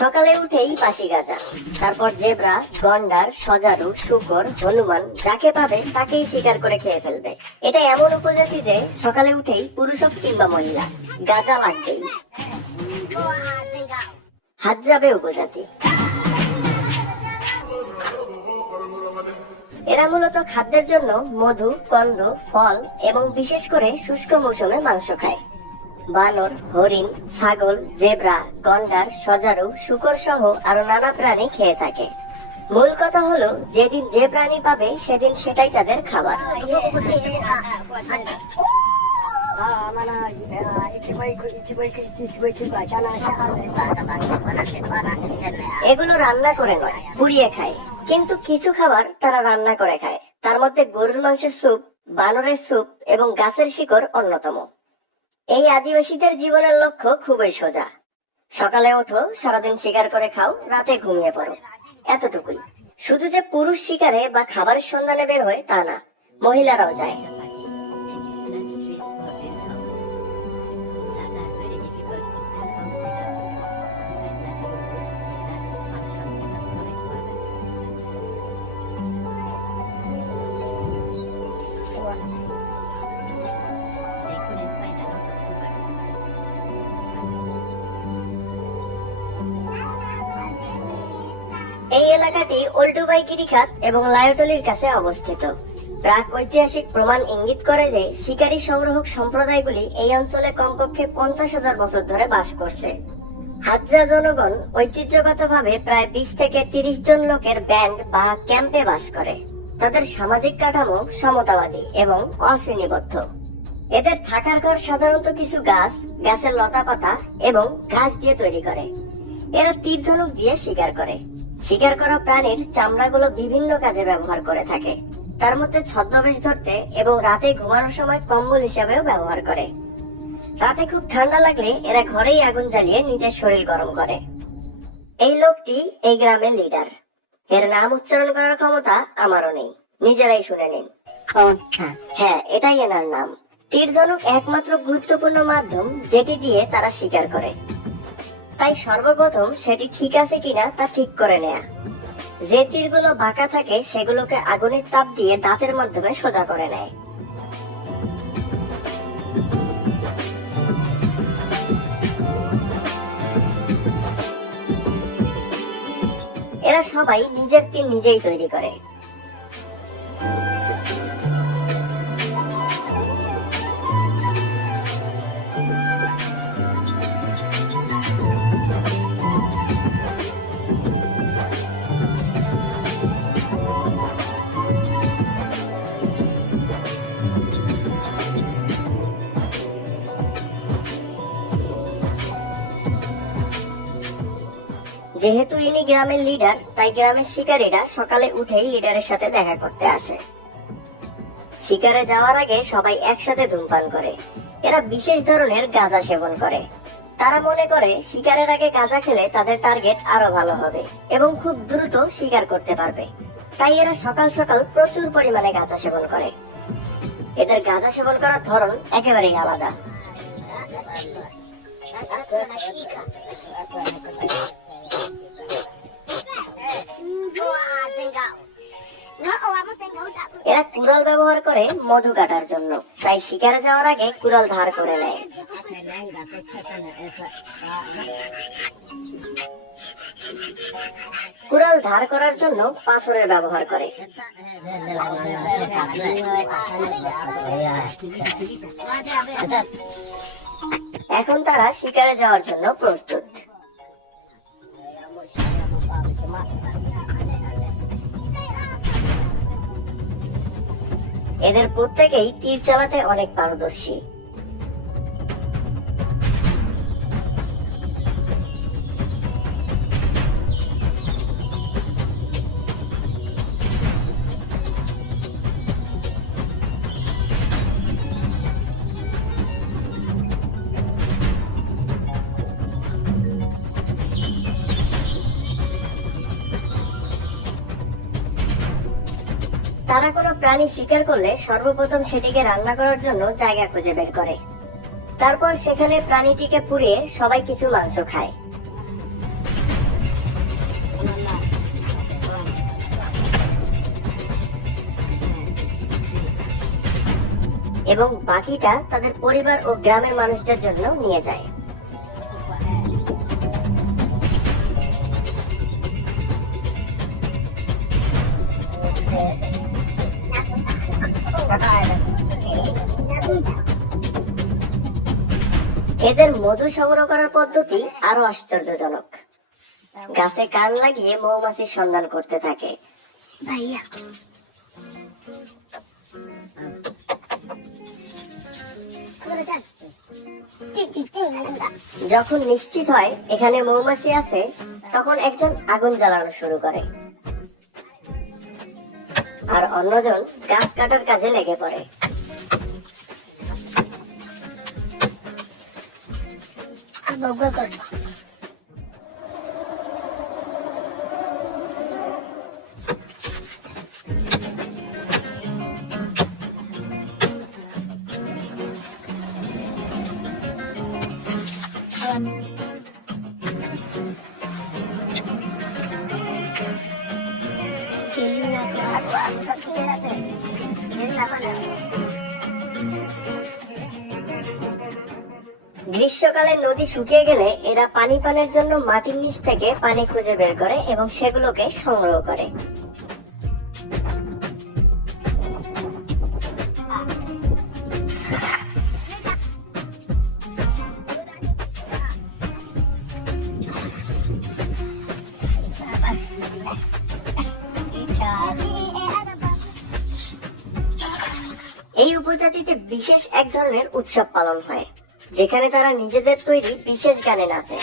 সকালে উঠেই বাসি গাজা, তারপর জেব্রা, গন্ডার, সজারু, শূকর, হনুমান যাকে পাবে তাকেই শিকার করে খেয়ে ফেলবে। এটা এমন উপজাতি যে সকালে উঠেই পুরুষ হোক কিংবা মহিলা গাজা লাগবেই। হাজ্জাবে উপজাতি, এরা মূলত খাদ্যের জন্য মধু, কন্দ, ফল এবং বিশেষ করে শুষ্ক মৌসুমে মাংস খায়। বানর, হরিণ, ছাগল, জেব্রা, গন্ডার, সজারু, শূকর সহ আরো নানা প্রাণী খেয়ে থাকে। মূল কথা হলো যেদিন যে প্রাণী পাবে সেদিন সেটাই তাদের খাবার। এগুলো রান্না করে নয়, পুড়িয়ে খায়, কিন্তু কিছু খাবার তারা রান্না করে খায়। তার মধ্যে গরুর মাংসের স্যুপ, বানরের স্যুপ এবং গাছের শিকড় অন্যতম। এই আদিবাসীদের জীবনের লক্ষ্য খুবই সোজা। সকালে ওঠো, সারাদিন শিকার করে খাও, রাতে ঘুমিয়ে পড়ো, এতটুকুই। শুধু যে পুরুষ শিকারে বা খাবারের সন্ধানে বের হয় তা না, মহিলারাও যায়। এই এলাকাটি ওল্ডুবাই গিরিখাত এবং লায়োটলির কাছে অবস্থিত। প্রাক ঐতিহাসিক প্রমাণ ইঙ্গিত করে যে শিকারী সংগ্রাহক সম্প্রদায়গুলি এই অঞ্চলে কমপক্ষে 50,000 বছর ধরে বাস করছে। হাজ্জা জনগণ ঐতিহ্যগতভাবে প্রায় 20 থেকে 30 জন লোকের ব্যান্ড বা ক্যাম্পে বাস করে। তাদের সামাজিক কাঠামো সমতাবাদী এবং অশ্রেণীবদ্ধ। এদের থাকার ঘর সাধারণত কিছু গাছ, গাছের লতাপাতা এবং ঘাস দিয়ে তৈরি করে। এরা তীর ধনুক দিয়ে শিকার করে। শিকার করা প্রাণীর চামড়াগুলো বিভিন্ন কাজে ব্যবহার করে থাকে, তার মধ্যে ছদ্মবেশ ধরতে এবং রাতে ঘুমানোর সময় কম্বল হিসাবেও ব্যবহার করে। রাতে খুব ঠান্ডা লাগলে এরা ঘরেই আগুন জ্বালিয়ে নিজের শরীর গরম করে। এই লোকটি এই গ্রামের লিডার। এর নাম উচ্চারণ করার ক্ষমতা আমারও নেই, নিজেরাই শুনে নিন। হ্যাঁ, এটাই এনার নাম। তীর ধনুক একমাত্র গুরুত্বপূর্ণ মাধ্যম যেটি দিয়ে তারা শিকার করে। তাই সর্বপ্রথম সেটি ঠিক আছে কিনা তা ঠিক করে নেয়া। যে তীরগুলো বাঁকা থাকে সেগুলোকে আগুনের তাপ দিয়ে দাঁতের মাধ্যমে সোজা করে নেয়। এরা সবাই নিজের তীর নিজেই তৈরি করে। যেহেতু ইনি গ্রামের লিডার, তাই গ্রামের শিকারীরা সকালে উঠেই লিডারের সাথে দেখা করতে আসে। শিকারে যাওয়ার আগে সবাই একসাথে ধূমপান করে। এরা বিশেষ ধরনের গাঁজা সেবন করে। তারা মনে করে শিকারের আগে গাঁজা খেলে তাদের টার্গেট আরো ভালো হবে এবং খুব দ্রুত শিকার করতে পারবে। তাই এরা সকাল সকাল প্রচুর পরিমাণে গাঁজা সেবন করে। এদের গাঁজা সেবন করার ধরন একেবারেই আলাদা। এরা কুড়াল ব্যবহার করে মধু কাটার জন্য, তাই শিকারে যাওয়ার আগে কুড়াল ধার করে নেয়। কুড়াল ধার করার জন্য পাথরের ব্যবহার করে। এখন তারা শিকারে যাওয়ার জন্য প্রস্তুত। এদের প্রত্যেকেই তীর চালাতে অনেক পারদর্শী। তারা কোনো প্রাণী শিকার করলে সর্বপ্রথম সেটিকে রান্না করার জন্য জায়গা খুঁজে বের করে। তারপর সেখানে প্রাণীটিকে পুড়িয়ে সবাই কিছু মাংস খায়। এবং বাকিটা তাদের পরিবার ও গ্রামের মানুষদের জন্য নিয়ে যায়। এদের মধু সংগ্রহ করার পদ্ধতি আরো আশ্চর্যজনক। গাছে কান লাগিয়ে মৌমাছির সন্ধান করতে থাকে। ভাইয়া যখন নিশ্চিত হয় এখানে মৌমাছি আছে, তখন একজন আগুন জ্বালানো শুরু করে আর অন্যজন গাছ কাটার কাজে লেগে পড়ে। গ্রীষ্মকালে নদী শুকিয়ে গেলে এরা পানি পানের জন্য মাটির নিচ থেকে পানি খুঁজে বের করে এবং সেগুলোকে সংগ্রহ করে। এই উপজাতিতে বিশেষ এক ধরনের উৎসব পালন হয়, যেখানে তারা নিজেদের তৈরি বিশেষ গানে নাচে।